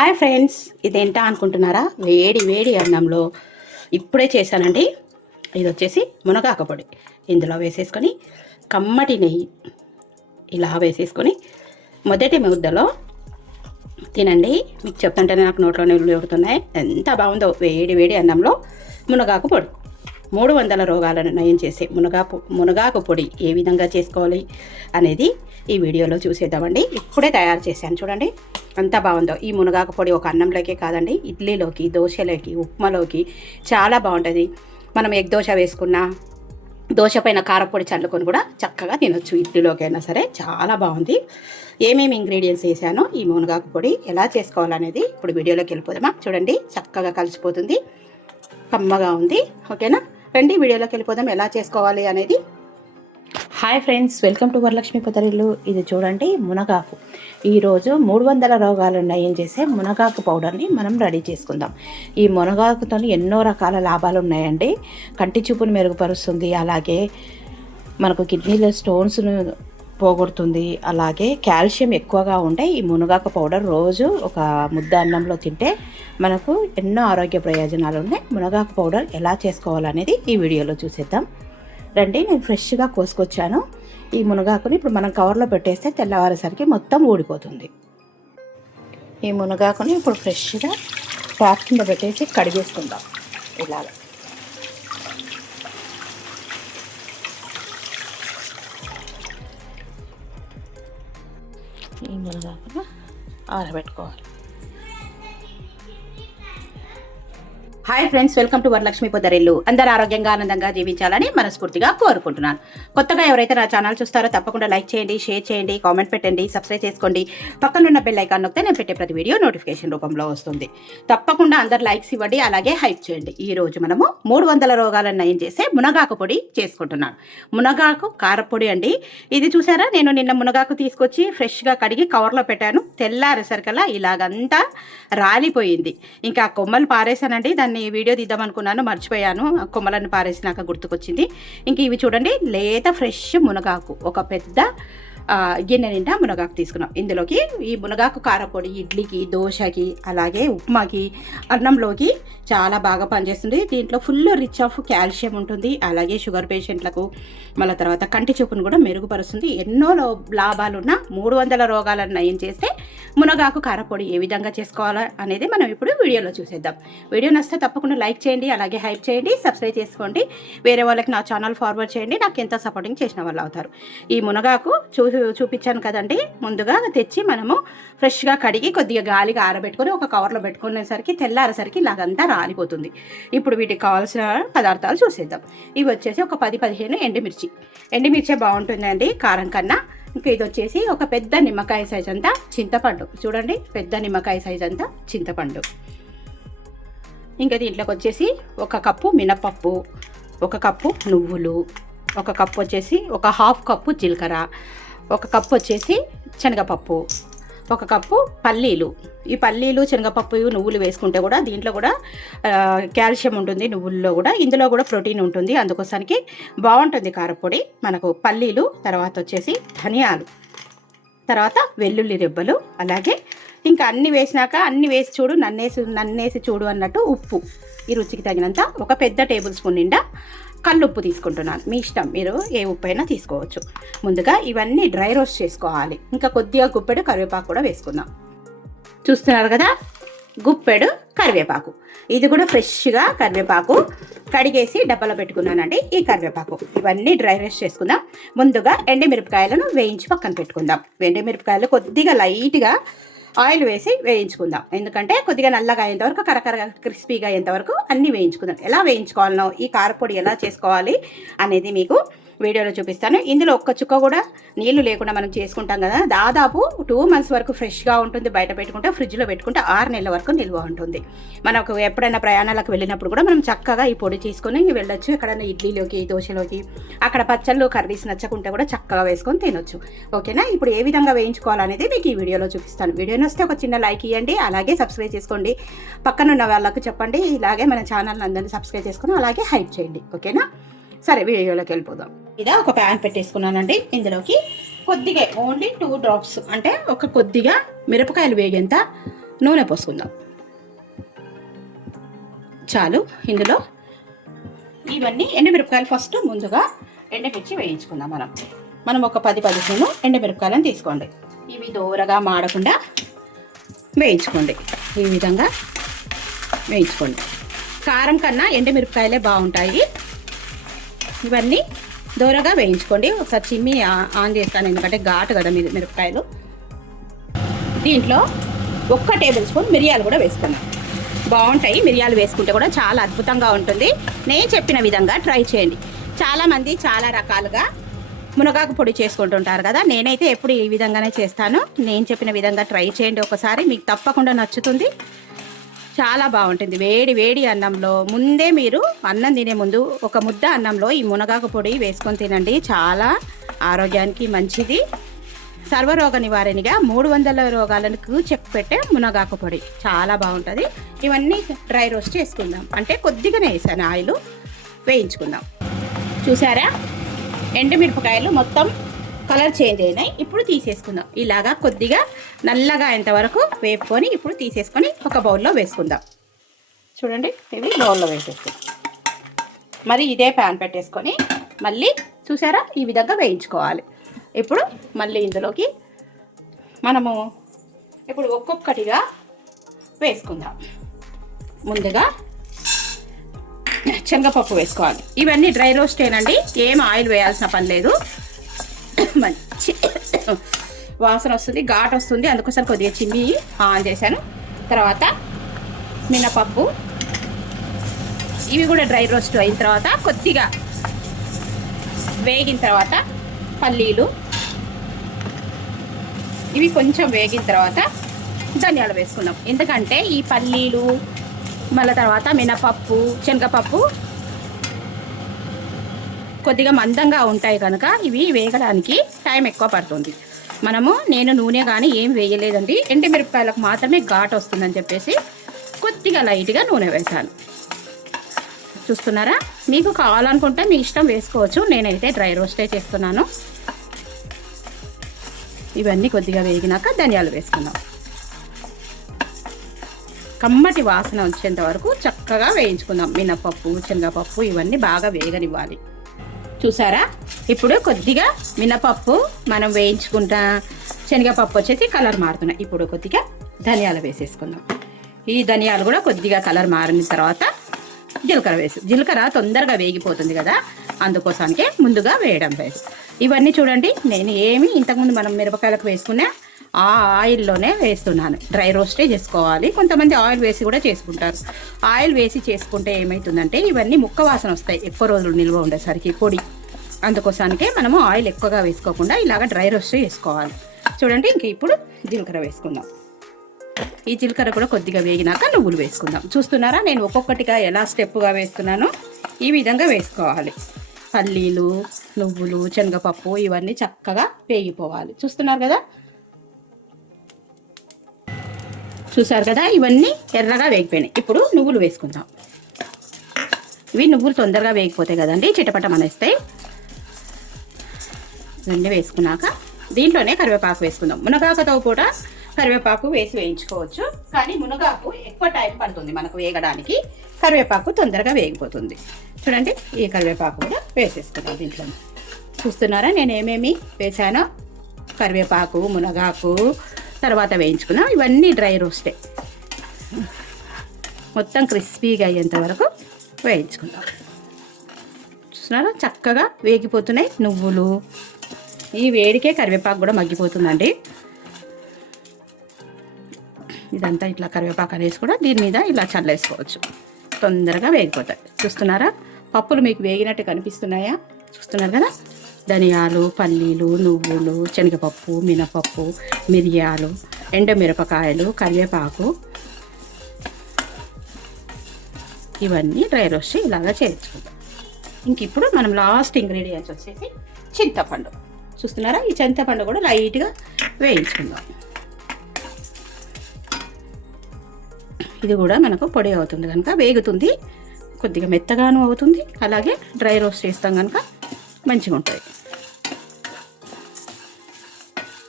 Hi friends ఇదేంటా అనుకుంటున్నారా? వేడి వేడి అన్నంలో ఇప్పుడే చేశానండి. ఇది వచ్చేసి మునగాక పొడి. ఇందులో వేసేసుకొని కమ్మటి నెయ్యి ఇలా వేసేసుకొని మొదటి ముద్దలో తినండి. మీకు చెప్తుంటేనే నాకు నోట్లో నీళ్ళు పెడుతున్నాయి ఎంత బాగుందో వేడి వేడి అన్నంలో మునగాకు పొడి. మూడు వందల రోగాలను నయం చేసే మునగాపు మునగాకు పొడి ఏ విధంగా చేసుకోవాలి అనేది ఈ వీడియోలో చూసేద్దామండి. ఇప్పుడే తయారు చేశాను చూడండి. అంత బాగుందో. ఈ మునగాకు పొడి ఒక అన్నంలోకే కాదండి ఇడ్లీలోకి దోశలోకి ఉప్మాలోకి చాలా బాగుంటుంది. మనం ఎగ్ దోశ వేసుకున్నా దోశ పైన కారపొడి చల్లుకొని కూడా చక్కగా తినొచ్చు ఇడ్లీలోకి అయినా సరే. చాలా బాగుంది. ఏమేమి ఇంగ్రీడియంట్స్ వేసానో ఈ మునగాకు పొడి ఎలా చేసుకోవాలనేది ఇప్పుడు వీడియోలోకి వెళ్ళిపోదామా? చూడండి. చక్కగా కలిసిపోతుంది. కమ్మగా ఉంది. ఓకేనా? రండి వీడియోలోకి వెళ్ళిపోదాం ఎలా చేసుకోవాలి అనేది. Hi friends welcome to Varalakshmi Podarillu. ఇది చూడండి మునగాకు. ఈరోజు మూడు వందల రోగాలు నయం చేసే మునగాకు పౌడర్ని మనం రెడీ చేసుకుందాం. ఈ మునగాకుతో ఎన్నో రకాల లాభాలు ఉన్నాయండి కంటి చూపును మెరుగుపరుస్తుంది. అలాగే మనకు కిడ్నీలో స్టోన్స్ను పోగొడుతుంది. అలాగే కాల్షియం ఎక్కువగా ఉండే ఈ మునగాకు పౌడర్ రోజు ఒక ముద్ద అన్నంలో తింటే మనకు ఎన్నో ఆరోగ్య ప్రయోజనాలు ఉన్నాయి. మునగాకు పౌడర్ ఎలా చేసుకోవాలనేది ఈ వీడియోలో చూసేద్దాం. రండి నేను ఫ్రెష్గా కోసుకొచ్చాను. ఈ మునగాకుని ఇప్పుడు మనం కవర్లో పెట్టేస్తే తెల్లవారేసరికి మొత్తం ఊడిపోతుంది. ఈ మునగాకుని ఇప్పుడు ఫ్రెష్గా ట్యాప్ కింద పెట్టేసి కడిగేసుకుందాం. ఇలాగా. ఈ మునగాకును ఆరబెట్టుకోవాలి hi friends welcome to Varalakshmi Podarillu. అందరు ఆరోగ్యంగా ఆనందంగా జీవించాలని మనస్ఫూర్తిగా కోరుకుంటున్నాను. కొత్తగా ఎవరైతే నా ఛానల్ చూస్తారో తప్పకుండా లైక్ చేయండి షేర్ చేయండి కామెంట్ పెట్టండి సబ్స్క్రైబ్ చేసుకోండి. పక్కనున్న బెల్ ఐకాన్ నొక్కితే నేను పెట్టే ప్రతి వీడియో నోటిఫికేషన్ రూపంలో వస్తుంది. తప్పకుండా అందరు లైక్స్ ఇవ్వండి అలాగే హైప్ చేయండి. ఈ రోజు మనము మూడు వందల రోగాలను నయం చేసే మునగాకు పొడి చేసుకుంటున్నాను. మునగాకు కారపొడి అండి. ఇది చూసారా? నేను నిన్న మునగాకు తీసుకొచ్చి ఫ్రెష్గా కడిగి కవర్లో పెట్టాను. తెల్లారేసరికల్లా ఇలాగంతా రాలిపోయింది. ఇంకా కొమ్మలు పారేసానండి దాన్ని వీడియో తీద్దాం అనుకున్నాను మర్చిపోయాను. కొమ్మలను పారేసినాక గుర్తుకొచ్చింది. ఇంక ఇవి చూడండి లేత ఫ్రెష్ మునగాకు ఒక పెద్ద గిన్నె నిండా మునగాకు తీసుకున్నాం. ఇందులోకి ఈ మునగాకు కారపొడి ఇడ్లీకి దోశకి అలాగే ఉప్మాకి అన్నంలోకి చాలా బాగా పనిచేస్తుంది. దీంట్లో ఫుల్ రిచ్ ఆఫ్ కాల్షియం ఉంటుంది. అలాగే షుగర్ పేషెంట్లకు మళ్ళీ తర్వాత కంటి చూపును కూడా మెరుగుపరుస్తుంది. ఎన్నో లో- లాభాలున్న మూడు వందల రోగాలను నయం చేస్తే మునగాకు కారపొడి ఏ విధంగా చేసుకోవాలా అనేది మనం ఇప్పుడు వీడియోలో చూసేద్దాం. వీడియో నచ్చితే తప్పకుండా లైక్ చేయండి అలాగే హైప్ చేయండి సబ్స్క్రైబ్ చేసుకోండి. వేరే వాళ్ళకి నా ఛానల్ ఫార్వర్డ్ చేయండి. నాకు ఎంత సపోర్టింగ్ చేసిన వాళ్ళు అవుతారు. ఈ మునగాకు చూ చూపించాను కదండి. ముందుగా తెచ్చి మనము ఫ్రెష్గా కడిగి కొద్దిగా గాలిగా ఆరబెట్టుకొని ఒక కవర్లో పెట్టుకునేసరికి తెల్లారేసరికి ఇలాగంతా రాలిపోతుంది. ఇప్పుడు వీటికి కావాల్సిన పదార్థాలు చూసేద్దాం. ఇవి వచ్చేసి ఒక పది పదిహేను ఎండుమిర్చి. ఎండుమిర్చే బాగుంటుందండి కారం కన్నా. ఇంకా ఇది వచ్చేసి ఒక పెద్ద నిమ్మకాయ సైజ్ అంతా చింతపండు. చూడండి పెద్ద నిమ్మకాయ సైజ్ అంతా చింతపండు. ఇంకా దీంట్లోకి వచ్చేసి ఒక కప్పు మినపప్పు ఒక కప్పు నువ్వులు ఒక కప్పు వచ్చేసి ఒక హాఫ్ కప్పు జీలకర్ర ఒక కప్పు వచ్చేసి శనగపప్పు ఒక కప్పు పల్లీలు. ఈ పల్లీలు శనగపప్పు నువ్వులు వేసుకుంటే కూడా దీంట్లో కూడా కాల్షియం ఉంటుంది నువ్వుల్లో కూడా. ఇందులో కూడా ప్రోటీన్ ఉంటుంది. అందుకోసానికి బాగుంటుంది కారపొడి. మనకు పల్లీలు తర్వాత వచ్చేసి ధనియాలు తర్వాత వెల్లుల్లి రెబ్బలు అలాగే ఇంకా అన్ని వేసినాక అన్ని వేసి చూడు నన్నేసి నన్నేసి చూడు అన్నట్టు ఉప్పు. ఈ రుచికి తగినంత ఒక పెద్ద టేబుల్ స్పూన్ నిండా కల్లుప్పు తీసుకుంటున్నాను. మీ ఇష్టం. మీరు ఏ ఉప్పు అయినా తీసుకోవచ్చు. ముందుగా ఇవన్నీ డ్రై రోస్ట్ చేసుకోవాలి. ఇంకా కొద్దిగా గుప్పెడు కరివేపాకు కూడా వేసుకుందాం. చూస్తున్నారు కదా? గుప్పెడు కరివేపాకు. ఇది కూడా ఫ్రెష్గా కరివేపాకు కడిగేసి డబ్బాలో పెట్టుకున్నానండి. ఈ కరివేపాకు. ఇవన్నీ డ్రై రోస్ట్ చేసుకుందాం. ముందుగా ఎండిమిరపకాయలను వేయించి పక్కన పెట్టుకుందాం. ఎండిమిరపకాయలు కొద్దిగా లైట్గా ఆయిల్ వేసి వేయించుకుందాం. ఎందుకంటే కొద్దిగా నల్లగా అయ్యేంతవరకు కరకర క్రిస్పీగా అయ్యేంతవరకు అన్నీ వేయించుకుందాం. ఎలా వేయించుకోవాలనో ఈ కారపొడి ఎలా చేసుకోవాలి అనేది మీకు వీడియోలో చూపిస్తాను. ఇందులో ఒక్క చుక్క కూడా నీళ్ళు లేకుండా మనం చేసుకుంటాం కదా. దాదాపు టూ మంత్స్ వరకు ఫ్రెష్గా ఉంటుంది. బయట పెట్టుకుంటే ఫ్రిడ్జ్లో పెట్టుకుంటే ఆరు నెలల వరకు నిల్వ ఉంటుంది. మనకు ఎప్పుడైనా ప్రయాణాలకు వెళ్ళినప్పుడు కూడా మనం చక్కగా ఈ పొడి తీసుకొని వెళ్ళొచ్చు. ఎక్కడైనా ఇడ్లీలోకి దోశలోకి అక్కడ పచ్చళ్ళు కర్రీస్ నచ్చకుంటే కూడా చక్కగా వేసుకొని తినొచ్చు. ఓకేనా? ఇప్పుడు ఏ విధంగా వేయించుకోవాలనేది మీకు ఈ వీడియోలో చూపిస్తాను. వీడియో నచ్చితే ఒక చిన్న లైక్ ఇవ్వండి అలాగే సబ్స్క్రైబ్ చేసుకోండి. పక్కన ఉన్న వాళ్ళకు చెప్పండి. ఇలాగే మన ఛానల్ అందరినీ సబ్స్క్రైబ్ చేసుకుని అలాగే హైప్ చేయండి. ఓకేనా? సరే వీడియోలోకి వెళ్ళిపోదాం. మీద ఒక ప్యాన్ పెట్టేసుకున్నానండి. ఇందులోకి కొద్దిగా ఓన్లీ టూ డ్రాప్స్ అంటే ఒక కొద్దిగా మిరపకాయలు వేగేంత నూనె పోసుకుందాం. చాలు ఇందులో ఇవన్నీ ఎండుమిరపకాయలు ఫస్ట్ ముందుగా ఎండమిర్చి వేయించుకుందాం మనం. మనం ఒక పది పదిహేను ఎండుమిరపకాయలను తీసుకోండి. ఇవి దూరగా మాడకుండా వేయించుకోండి. ఈ విధంగా వేయించుకోండి. కారం కన్నా ఎండుమిరపకాయలే బాగుంటాయి. ఇవన్నీ దూరగా వేయించుకోండి. ఒకసారి చిమ్మి ఆన్ చేస్తాను ఎందుకంటే ఘాటు కదా మీరు మిరపకాయలు. దీంట్లో ఒక్క టేబుల్ స్పూన్ మిరియాలు కూడా వేసుకుందాం. బాగుంటాయి. మిరియాలు వేసుకుంటే కూడా చాలా అద్భుతంగా ఉంటుంది. నేను చెప్పిన విధంగా ట్రై చేయండి. చాలామంది చాలా రకాలుగా మునగాకు పొడి చేసుకుంటుంటారు కదా. నేనైతే ఎప్పుడు ఈ విధంగానే చేస్తాను. నేను చెప్పిన విధంగా ట్రై చేయండి ఒకసారి. మీకు తప్పకుండా నచ్చుతుంది. చాలా బాగుంటుంది. వేడి వేడి అన్నంలో ముందే మీరు అన్నం తినే ముందు ఒక ముద్ద అన్నంలో ఈ మునగాకు పొడి వేసుకొని తినండి. చాలా ఆరోగ్యానికి మంచిది. సర్వరోగ నివారణగా మూడు వందల రోగాలకు చెక్ పెట్టే మునగాకు పొడి. చాలా బాగుంటుంది. ఇవన్నీ డ్రై రోస్ట్ చేసుకుందాం. అంటే కొద్దిగానే వేసాను ఆయిల్. వేయించుకుందాం. చూసారా? ఎండుమిరపకాయలు మొత్తం కలర్ చేంజ్ అయినాయి. ఇప్పుడు తీసేసుకుందాం. ఇలాగా కొద్దిగా నల్లగా అయ్యేంతవరకు వేపుకొని ఇప్పుడు తీసేసుకొని ఒక బౌల్లో వేసుకుందాం. చూడండి ఇవి బౌల్లో వేసేసుకుందాం. మరి ఇదే ప్యాన్ పెట్టేసుకొని మళ్ళీ చూసారా? ఈ విధంగా వేయించుకోవాలి. ఇప్పుడు మళ్ళీ ఇందులోకి మనము ఇప్పుడు ఒక్కొక్కటిగా వేసుకుందాం. ముందుగా శనగపప్పు వేసుకోవాలి. ఇవన్నీ డ్రై రోస్టేనండి ఏం ఆయిల్ వేయాల్సిన పని లేదు. వాసన వస్తుంది ఘాట్ వస్తుంది. అందుకోసం కొద్దిగా చిమ్మి ఆన్ చేశాను. తర్వాత మినపప్పు. ఇవి కూడా డ్రై రోస్ట్ అయిన తర్వాత కొద్దిగా వేగిన తర్వాత పల్లీలు. ఇవి కొంచెం వేగిన తర్వాత ధనియాలు వేసుకున్నాం ఎందుకంటే ఈ పల్లీలు మళ్ళీ తర్వాత మినపప్పు శనగపప్పు కొద్దిగా మందంగా ఉంటాయి కనుక ఇవి వేగడానికి టైం ఎక్కువ పడుతుంది. మనము నేను నూనె కానీ ఏం వేయలేదండి. ఎండుమిరపకాయలకు మాత్రమే ఘాట్ వస్తుందని చెప్పేసి కొద్దిగా లైట్గా నూనె వేశాను. చూస్తున్నారా? మీకు కావాలనుకుంటే మీ ఇష్టం వేసుకోవచ్చు. నేనైతే డ్రై రోస్టే చేస్తున్నాను. ఇవన్నీ కొద్దిగా వేగినాక ధనియాలు వేసుకుందాం. కమ్మటి వాసన వచ్చేంత వరకు చక్కగా వేయించుకుందాం. మినపప్పు శనగపప్పు ఇవన్నీ బాగా వేగనివ్వాలి. చూసారా? ఇప్పుడు కొద్దిగా మినపప్పు మనం వేయించుకుంటా శనగపప్పు వచ్చేసి కలర్ మారుతున్నాయి. ఇప్పుడు కొద్దిగా ధనియాలు వేసేసుకుందాం. ఈ ధనియాలు కూడా కొద్దిగా కలర్ మారిన తర్వాత జీలకర్ర వేసి జీలకర్ర తొందరగా వేగిపోతుంది కదా అందుకోసానికి ముందుగా వేయడం వేసి. ఇవన్నీ చూడండి నేను ఏమి ఇంతకుముందు మనం మిరపకాయలకు వేసుకున్నా ఆ ఆయిల్లోనే వేస్తున్నాను. డ్రై రోస్టే చేసుకోవాలి. కొంతమంది ఆయిల్ వేసి కూడా చేసుకుంటారు. ఆయిల్ వేసి చేసుకుంటే ఏమవుతుందంటే ఇవన్నీ ముక్క వాసన వస్తాయి. ఎక్కువ రోజులు నిల్వ ఉండేసరికి పొడి. అందుకోసానికే మనము ఆయిల్ ఎక్కువగా వేసుకోకుండా ఇలాగ డ్రై రోస్ట్ చేసుకోవాలి. చూడండి ఇంక ఇప్పుడు జీలకర్ర వేసుకుందాం. ఈ జీలకర్ర కూడా కొద్దిగా వేగినాక నువ్వులు వేసుకుందాం. చూస్తున్నారా? నేను ఒక్కొక్కటిగా ఎలా స్టెప్గా వేస్తున్నానో ఈ విధంగా వేసుకోవాలి. పల్లీలు నువ్వులు శనగపప్పు ఇవన్నీ చక్కగా వేగిపోవాలి. చూస్తున్నారు కదా? చూసారు కదా? ఇవన్నీ ఎర్రగా వేగిపోయినాయి. ఇప్పుడు నువ్వులు వేసుకుందాం. ఇవి నువ్వులు తొందరగా వేగిపోతాయి కదండి. చిటపట అనేస్తాయి ఇవన్నీ వేసుకున్నాక దీంట్లోనే కరివేపాకు వేసుకుందాం. మునగాకుతో కూడా కరివేపాకు వేసి వేయించుకోవచ్చు. కానీ మునగాకు ఎక్కువ టైం పడుతుంది మనకు వేగడానికి. కరివేపాకు తొందరగా వేగిపోతుంది. చూడండి ఈ కరివేపాకు కూడా వేసేసుకుందాం దీంట్లో చూస్తున్నారా? నేను ఏమేమి వేసానో కరివేపాకు మునగాకు తర్వాత వేయించుకున్నాం. ఇవన్నీ డ్రై రోస్టే. మొత్తం క్రిస్పీగా అయ్యేంత వరకు వేయించుకుందాం. చూస్తున్నారా? చక్కగా వేగిపోతున్నాయి నువ్వులు. ఈ వేడికే కరివేపాకు కూడా మగ్గిపోతుందండి. ఇదంతా ఇట్లా కరివేపాకు అనేసి కూడా దీని మీద ఇలా చల్లేసుకోవచ్చు. తొందరగా వేగిపోతాయి. చూస్తున్నారా? పప్పులు మీకు వేగినట్టు కనిపిస్తున్నాయా? చూస్తున్నారు కదా? ధనియాలు పల్లీలు నువ్వులు శనగపప్పు మినపప్పు మిరియాలు ఎండమిరపకాయలు కరివేపాకు. ఇవన్నీ డ్రై రోస్ట్ ఇలాగా చేయించుకుందాం. ఇంక ఇప్పుడు మనం లాస్ట్ ఇంగ్రీడియంట్స్ వచ్చేసి చింతపండు. చూస్తున్నారా? ఈ చింతపండు కూడా లైట్గా వేయించుకుందాం. ఇది కూడా మనకు పొడి అవుతుంది కనుక వేగుతుంది కొద్దిగా మెత్తగాను అవుతుంది. అలాగే డ్రై రోస్ట్ చేస్తాం కనుక మంచిగా ఉంటుంది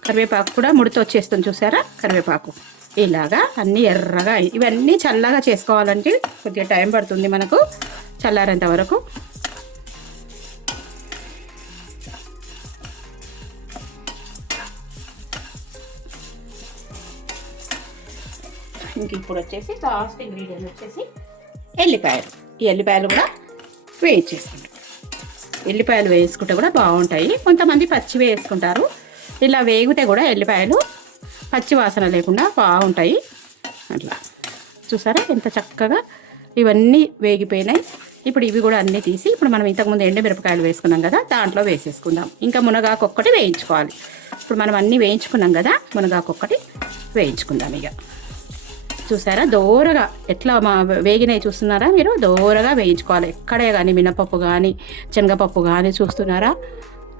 కరివేపాకు కూడా ముడత వచ్చేస్తుంది చూసారా? కరివేపాకు. ఇలాగా అన్నీ ఎర్రగా ఇవన్నీ చల్లగా చేసుకోవాలంటే కొద్దిగా టైం పడుతుంది మనకు చల్లారేంత వరకు. ఇంక ఇప్పుడు వచ్చేసి లాస్ట్ ఇంగ్రీడియంట్ వచ్చేసి ఎల్లిపాయలు. ఈ ఎల్లిపాయలు కూడా వేయించేసుకుంటాం. ఎల్లిపాయలు వేసుకుంటే కూడా బాగుంటాయి. కొంతమంది పచ్చి వేసుకుంటారు. ఇలా వేగితే కూడా ఎల్లిపాయలు పచ్చి వాసన లేకుండా బాగుంటాయి. అట్లా. చూసారా? ఎంత చక్కగా ఇవన్నీ వేగిపోయినాయి. ఇప్పుడు ఇవి కూడా అన్నీ తీసి ఇప్పుడు మనం ఇంతకుముందు ఎండుమిరపకాయలు వేసుకున్నాం కదా దాంట్లో వేసేసుకుందాం. ఇంకా మునగాకు ఒక్కటి వేయించుకోవాలి. ఇప్పుడు మనం అన్నీ వేయించుకున్నాం కదా మునగాకు ఒక్కటి వేయించుకుందాం ఇక. చూసారా? దోరగా ఎట్లా మా వేగినవి చూస్తున్నారా మీరు? దోరగా వేయించుకోవాలి. ఎక్కడే కానీ మినపప్పు కానీ శనగపప్పు కానీ చూస్తున్నారా?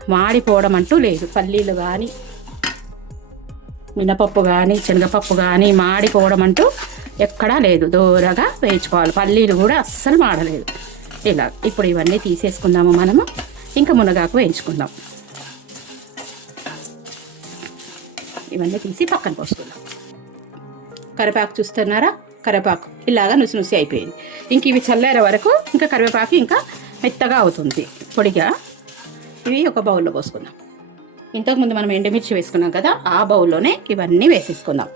మాడిపోవడం అంటూ లేదు. పల్లీలు కానీ మినపప్పు కానీ శనగపప్పు కానీ మాడిపోవడం అంటూ ఎక్కడా లేదు. దూరగా వేయించుకోవాలి. పల్లీలు కూడా అస్సలు మాడలేదు. ఇలా ఇప్పుడు ఇవన్నీ తీసేసుకుందాము మనము. ఇంకా మునగాకు వేయించుకుందాం. ఇవన్నీ తీసి పక్కన పోసుకుందాం. కరివేపాకు చూస్తున్నారా? కరివేపాకు. ఇలాగా నుసి నుసి అయిపోయింది. ఇంక ఇవి చల్లారే వరకు ఇంకా కరివేపాకు ఇంకా మెత్తగా అవుతుంది. పొడిగా. ఇవి ఒక బౌల్లో పోసుకుందాం. ఇంతకుముందు మనం ఎండుమిర్చి వేసుకున్నాం కదా ఆ బౌల్లోనే ఇవన్నీ వేసేసుకుందాం.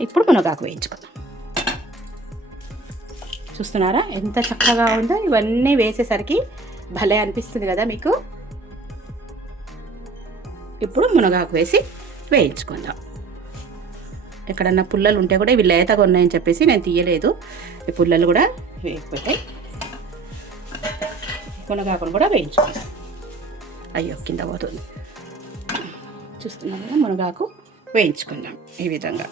ఇప్పుడు మునగాకు వేయించుకుందాం. చూస్తున్నారా? ఎంత చక్కగా ఉందో. ఇవన్నీ వేసేసరికి భలే అనిపిస్తుంది కదా మీకు. ఇప్పుడు మునగాకు వేసి వేయించుకుందాం. ఎక్కడన్నా పుల్లలు ఉంటే కూడా ఇవి లేతగా ఉన్నాయని చెప్పేసి నేను తీయలేదు. ఈ పుల్లలు కూడా వేయకపోతాయి మునగాకును కూడా వేయించుకుందాం. అయ్యో కింద పోతుంది. చూస్తున్నాం కదా మునగాకు వేయించుకుందాం ఈ విధంగా.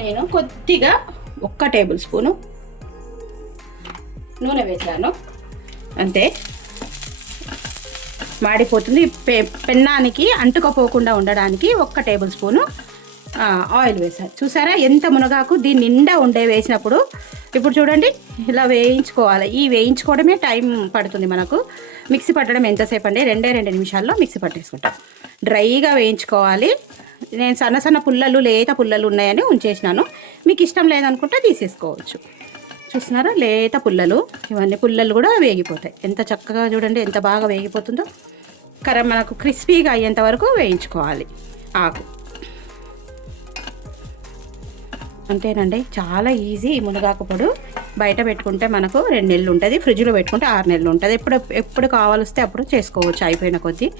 నేను కొద్దిగా ఒక్క టేబుల్ స్పూను నూనె వేసాను అంతే. మాడిపోతుంది. పె పెన్నానికి అంటుకపోకుండా ఉండడానికి ఒక్క టేబుల్ స్పూను ఆయిల్ వేసాను చూసారా ఎంత మునగాకు దీని నిండా ఉండే వేసినప్పుడు. ఇప్పుడు చూడండి ఇలా వేయించుకోవాలి. ఈ వేయించుకోవడమే టైం పడుతుంది మనకు. మిక్సీ పట్టడం ఎంతసేపు అండి? రెండే రెండు నిమిషాల్లో మిక్సీ పట్టేసుకుంటాం. డ్రైగా వేయించుకోవాలి. నేను సన్న సన్న పుల్లలు లేత పుల్లలు ఉన్నాయని ఉంచేసినాను. మీకు ఇష్టం లేదనుకుంటే తీసేసుకోవచ్చు. చూస్తున్నారా లేత పుల్లలు. ఇవన్నీ పుల్లలు కూడా వేగిపోతాయి. ఎంత చక్కగా చూడండి ఎంత బాగా వేగిపోతుందో. కర మనకు క్రిస్పీగా అయ్యేంత వరకు వేయించుకోవాలి. ఆకు. అంతేనండి. చాలా ఈజీ మునగాకు పొడు. బయట పెట్టుకుంటే మనకు రెండు నెలలు ఉంటుంది. ఫ్రిడ్జ్లో పెట్టుకుంటే ఆరు నెలలు ఉంటుంది. ఎప్పుడు ఎప్పుడు కావాలిస్తే అప్పుడు చేసుకోవచ్చు. అయిపోయిన కొద్దీ.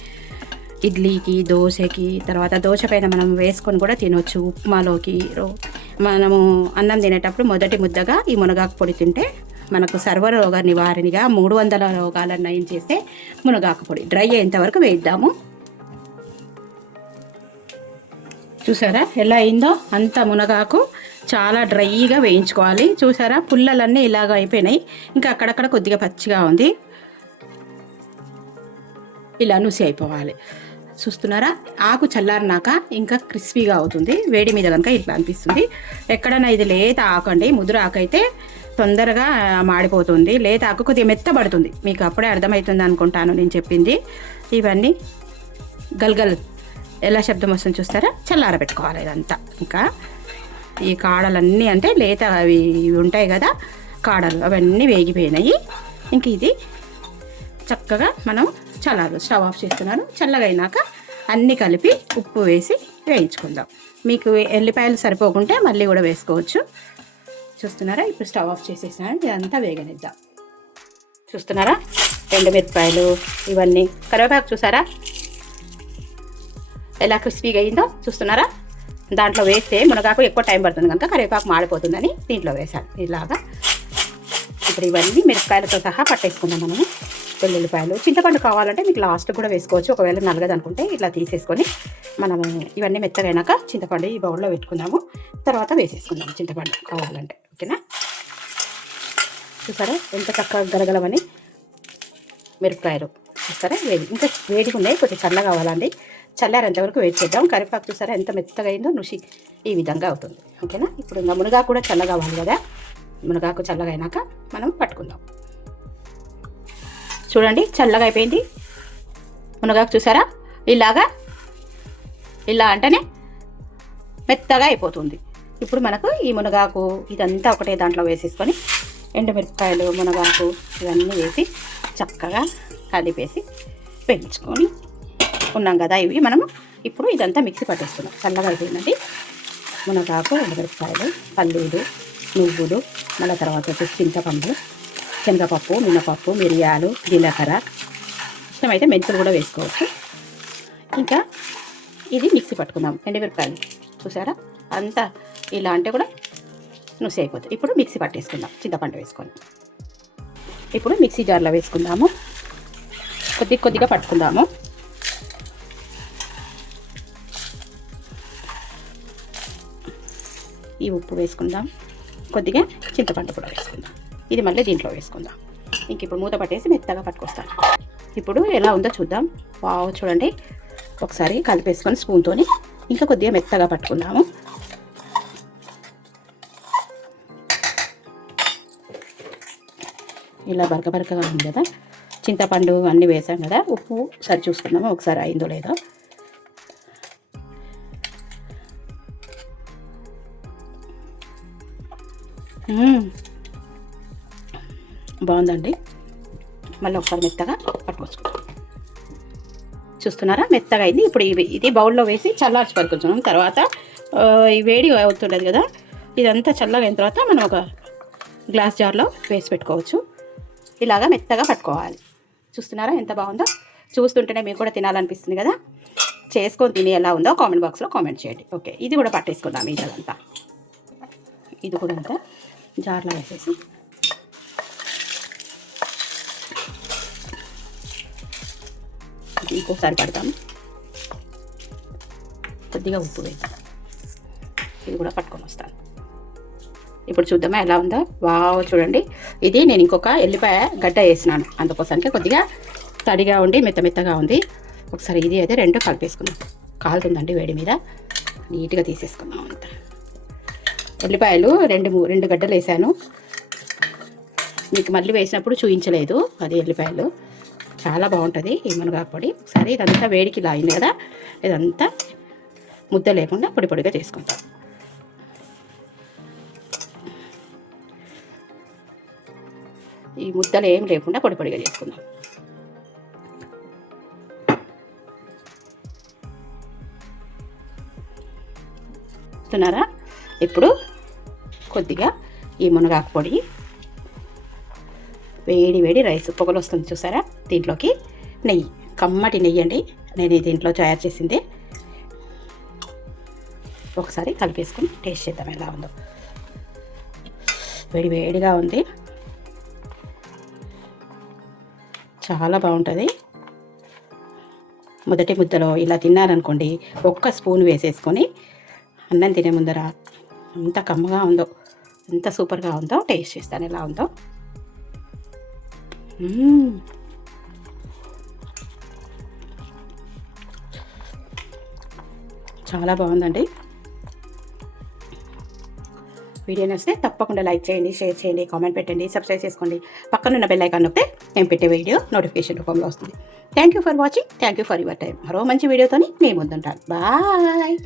ఇడ్లీకి దోశకి తర్వాత దోశ పైన మనం వేసుకొని కూడా తినొచ్చు. ఉప్మాలోకి రో మనము అన్నం తినేటప్పుడు మొదటి ముద్దగా ఈ మునగాకు పొడి తింటే మనకు సర్వరోగ నివారణగా మూడు వందల రోగాలను నయం చేస్తే మునగాకు పొడి. డ్రై అయ్యేంత వరకు వేద్దాము చూసారా? ఎలా అయిందో? అంత మునగాకు చాలా డ్రైగా వేయించుకోవాలి. చూసారా? పుల్లలన్నీ ఇలాగ అయిపోయినాయి. ఇంకా అక్కడక్కడ కొద్దిగా పచ్చిగా ఉంది. ఇలా నుసి అయిపోవాలి. చూస్తున్నారా? ఆకు చల్లారినాక ఇంకా క్రిస్పీగా అవుతుంది. వేడి మీద కనుక ఇట్లా అనిపిస్తుంది. ఎక్కడైనా ఇది లేత ఆకు అండి. ముదురు ఆకు అయితే తొందరగా మాడిపోతుంది. లేత ఆకు కొద్దిగా మెత్తబడుతుంది. మీకు అప్పుడే అర్థమవుతుంది అనుకుంటాను నేను చెప్పింది. ఇవన్నీ గల్గల్ ఎలా శబ్దం వస్తుంది చూస్తారా? చల్లారబెట్టుకోవాలి ఇదంతా. ఇంకా ఈ కాడలన్నీ అంటే లేత అవి ఇవి ఉంటాయి కదా కాడలు అవన్నీ వేగిపోయినాయి. ఇంక ఇది చక్కగా మనం చల్లారు స్టవ్ ఆఫ్ చేస్తున్నాను చల్లగా అయినాక అన్నీ కలిపి ఉప్పు వేసి వేయించుకుందాం. మీకు ఎల్లిపాయలు సరిపోకుంటే మళ్ళీ కూడా వేసుకోవచ్చు. చూస్తున్నారా? ఇప్పుడు స్టవ్ ఆఫ్ చేసేసాను. ఇదంతా వేగనిద్దాం. చూస్తున్నారా? ఎండుమిరపకాయలు ఇవన్నీ. కరివేపాకు చూసారా? ఎలా క్రిస్పీగా అయిందో చూస్తున్నారా? దాంట్లో వేస్తే మునగాకు ఎక్కువ టైం పడుతుంది కనుక కరివేపాకు మాడిపోతుందని దీంట్లో వేసాను ఇలాగా. ఇప్పుడు ఇవన్నీ మిరపకాయలతో సహా పట్టేసుకుందాం మనము. వెల్లుల్లిపాయలు చింతపండు కావాలంటే మీకు లాస్ట్ కూడా వేసుకోవచ్చు. ఒకవేళ నలగదు అనుకుంటే ఇట్లా తీసేసుకొని మనము ఇవన్నీ మెత్తగైనాక చింతపండు ఈ బౌల్లో పెట్టుకుందాము. తర్వాత వేసేసుకుందాం చింతపండు కావాలంటే. ఓకేనా? చూసారా? ఎంత చక్కగా గలగలమని మిరపకాయలు. చూస్తారా వేడి. ఇంకా వేడిగా ఉన్నాయి. కొంచెం చల్ల కావాలండి. చల్లారేంతవరకు వేడి చేద్దాం. కరివేపాకు చూసారా? ఎంత మెత్తగా అయిందో నుషి ఈ విధంగా అవుతుంది. ఓకేనా? ఇప్పుడు ఇంకా మునగా కూడా చల్లగా కావాలి కదా. మునగాకు చల్లగా అయినాక మనం పట్టుకుందాం. చూడండి చల్లగా అయిపోయింది. మునగాకు చూసారా? ఇలాగా ఇలా అంటేనే మెత్తగా అయిపోతుంది. ఇప్పుడు మనకు ఈ మునగాకు ఇదంతా ఒకటే దాంట్లో వేసేసుకొని ఎండుమిరపకాయలు మునగాకు ఇవన్నీ వేసి చక్కగా కలిపేసి పెంచుకొని ఉన్నాం కదా. ఇవి మనము ఇప్పుడు ఇదంతా మిక్సీ పట్టేస్తున్నాం. చల్లగా అయిపోయిందండి మునగాకు ఎండుమిరపకాయలు పల్లీలు నువ్వులు మళ్ళీ తర్వాత వచ్చేసి చింతపండు శనగపప్పు మినపప్పు మిరియాలు జీలకర్ర ఇష్టమైతే మెంతులు కూడా వేసుకోవచ్చు. ఇంకా ఇది మిక్సీ పట్టుకుందాం. ఎండుమిరపకాయలు. చూసారా? అంతా ఇలా అంటే కూడా నువ్వు అయిపోతుంది ఇప్పుడు మిక్సీ పట్టేసుకుందాం. చింతపండు వేసుకొని. ఇప్పుడు మిక్సీ జార్లో వేసుకుందాము. కొద్ది కొద్దిగా పట్టుకుందాము. ఈ ఉప్పు వేసుకుందాం. కొద్దిగా చింతపండు కూడా వేసుకుందాం. ఇది మళ్ళీ దీంట్లో వేసుకుందాం. ఇంక ఇప్పుడు మూత పట్టేసి మెత్తగా పట్టుకొస్తాను. ఇప్పుడు ఎలా ఉందో చూద్దాం. వావ్ చూడండి. ఒకసారి కలిపేసుకొని స్పూన్తోని ఇంకా కొద్దిగా మెత్తగా పట్టుకుందాము. ఇలా బరక బరకగా ఉంది కదా. చింతపండు అన్నీ వేసాం కదా. ఉప్పు సరి చూసుకుందాము? ఒకసారి అయిందో లేదో. బాగుందండి. మళ్ళీ ఒకసారి మెత్తగా పట్టుకొచ్చుకుంటాం చూస్తున్నారా? మెత్తగా అయింది. ఇప్పుడు ఇవి ఇది బౌల్లో వేసి చల్లార్చి పట్టుకొచ్చున్నాం తర్వాత ఈ వేడి అవుతుండదు కదా? ఇదంతా చల్లగా అయిన తర్వాత మనం ఒక గ్లాస్ జార్లో వేసి పెట్టుకోవచ్చు. ఇలాగా మెత్తగా పట్టుకోవాలి. చూస్తున్నారా? ఎంత బాగుందో? చూస్తుంటేనే మీకు కూడా తినాలనిపిస్తుంది కదా? చేసుకొని తిని ఎలా ఉందో కామెంట్ బాక్స్లో కామెంట్ చేయండి. ఓకే ఇది కూడా పట్టేసుకుందాం ఇదంతా ఇది కూడా అంతా జార్లో వేసేసి ఇది ఇంకోసారి పడతాం కొద్దిగా ఉప్పు వేద్దాం ఇది కూడా పట్టుకొని వస్తాను. ఇప్పుడు చూద్దామా ఎలా ఉందో? వావ్ చూడండి. ఇది నేను ఇంకొక ఎల్లిపాయ గడ్డ వేసినాను. అందుకోసానికి కొద్దిగా తడిగా ఉండి మెత్త మెత్తగా ఉంది. ఒకసారి ఇది అయితే రెండు కలిపేసుకుందాం. కాలుతుందండి వేడి మీద. నీట్గా తీసేసుకుందాం అంతా. ఉల్లిపాయలు రెండు రెండు గడ్డలు వేసాను. మీకు మళ్ళీ వేసినప్పుడు చూపించలేదు అది ఎల్లిపాయలు. చాలా బాగుంటుంది ఈ మునగాకు పొడి. ఒకసారి ఇదంతా వేడికి లాగింది కదా ఇదంతా ముద్ద లేకుండా పొడి పొడిగా చేసుకుంటాం. ఈ ముద్దలు ఏం లేకుండా పొడి పొడిగా చేసుకుందాం. చూస్తున్నారా? ఇప్పుడు కొద్దిగా ఈ మునగాకు పొడి వేడి వేడి రైస్ పొగలు వస్తుంది చూసారా? దీంట్లోకి నెయ్యి. కమ్మటి నెయ్యి అండి. నేను దీంట్లో తయారు చేసింది. ఒకసారి కలిపేసుకొని టేస్ట్ చేద్దాం ఎలా ఉందో. వేడి వేడిగా ఉంది. చాలా బాగుంటుంది. మొదటి ముద్దలో ఇలా తిన్నారనుకోండి ఒక్క స్పూన్ వేసేసుకొని అన్నం తినే ముందర ఎంత కమ్మగా ఉందో ఎంత సూపర్గా ఉందో టేస్ట్ చేస్తాను. ఎలా ఉందో చాలా బాగుందండి. వీడియో నచ్చితే తప్పకుండా లైక్ చేయండి షేర్ చేయండి కామెంట్ పెట్టండి సబ్స్క్రైబ్ చేసుకోండి. పక్కనున్న బెల్ ఐకాన్ నొక్కితే నేను పెట్టే వీడియో నోటిఫికేషన్ రూపంలో వస్తుంది. Thank you for watching thank you for your time మరో మంచి వీడియోతోని మేము ముందుంటాను బాయ్